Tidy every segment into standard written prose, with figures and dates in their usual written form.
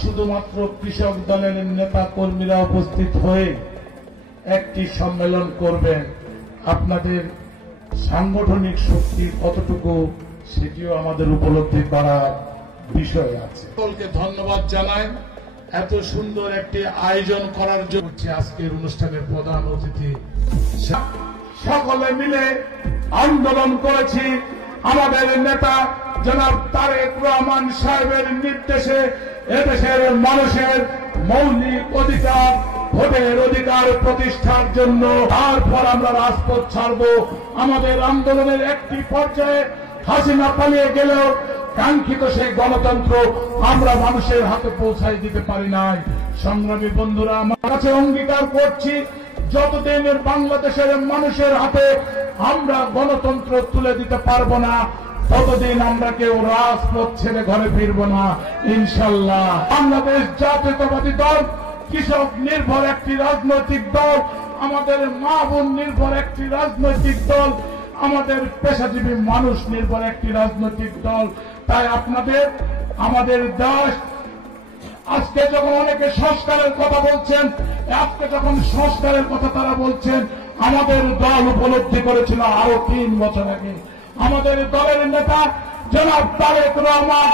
শুধুমাত্র কৃষক দলের নেতা কর্মীরা উপস্থিত হয়ে একটি সম্মেলন করবেন, আপনাদের সাংগঠনিক শক্তি কতটুকু সেটিও আমাদের উপলব্ধি করার বিষয় আছে। সকলকে ধন্যবাদ জানাই এত সুন্দর একটি আয়োজন করার জন্য। আজকের অনুষ্ঠানের প্রধান অতিথি সকলে মিলে আন্দোলন করেছি। আমাদের নেতা জনাব তারেক রহমান সাহেবের নির্দেশে এদেশের মানুষের মৌলিক অধিকার, ভোটের অধিকার প্রতিষ্ঠার জন্য। তারপর আমরা রাজপথ ছাড়ব। আমাদের আন্দোলনের একটি পর্যায়ে হাসিনা পালিয়ে গেলেও কাঙ্ক্ষিত সেই গণতন্ত্র আমরা মানুষের হাতে পৌঁছাই দিতে পারি নাই। সংগ্রামী বন্ধুরা, আমার কাছে অঙ্গীকার করছি, যতদিন বাংলাদেশের মানুষের হাতে আমরা গণতন্ত্র তুলে দিতে পারবো না, ততদিন আমরা কেউ রাজপথ ছেড়ে ঘরে ফিরবো না ইনশাল্লাহ। বাংলাদেশ জাতীয়তাবাদী দল কৃষক নির্ভর একটি রাজনৈতিক দল, আমাদের মা বোন নির্ভর একটি রাজনৈতিক দল, আমাদের পেশাজীবী মানুষ নির্ভর একটি রাজনৈতিক দল। তাই আমাদের দেশ আজকে যখন অনেকে সংস্কারের কথা বলছেন, আজকে যখন সংস্কারের কথা তারা বলছেন, আমাদের দল উপলব্ধি করেছিল আরো 3 বছর আগে। আমাদের দলের নেতা জনাব তারেক রহমান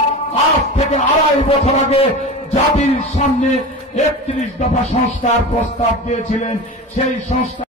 আজ থেকে 2.5 বছর আগে জাতির সামনে 31 দফা সংস্কার প্রস্তাব দিয়েছিলেন। সেই সংস্কার